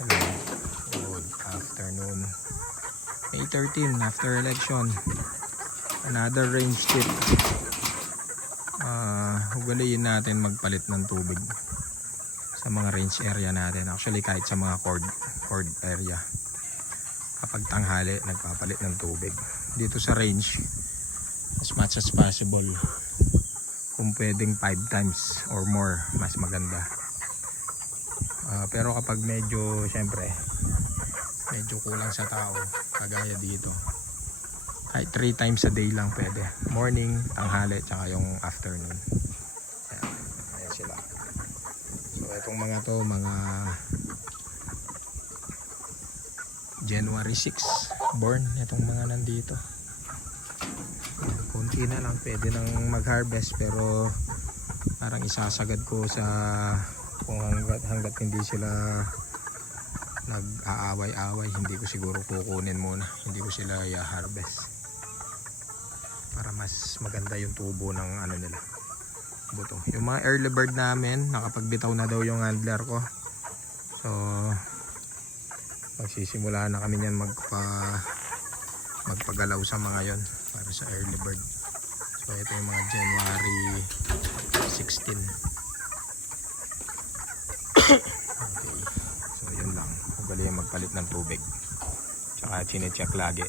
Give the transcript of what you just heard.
Hello. Good afternoon. May 13 after election. Another range tip. Ugaliin natin magpalit ng tubig sa mga range area natin. Actually kahit sa mga cord area. Kapag tanghali nagpapalit ng tubig. Dito sa range as much as possible. Kung pwedeng 5 times or more mas maganda. Pero kapag medyo kulang sa tao kagaya dito kahit 3 times a day lang pwede, morning, tanghali, tsaka yung afternoon. Ayan sila. So itong mga to mga January 6 born itong mga nandito. Kunti na lang pwede nang mag harvest pero parang isasagad ko sa kung hanggat hindi sila nag-aaway-away, hindi ko siguro kukunin muna, hindi ko sila i-harvest para mas maganda yung tubo ng ano nila, buto. Yung mga early bird namin nakapagbitaw na daw yung handler ko, so magsisimula na kami niyan magpagalaw sa mga yon para sa early bird. So ito yung mga January 16. Okay, so yun lang. Ugali magpalit ng tubig. Tsaka chinecheck lagi.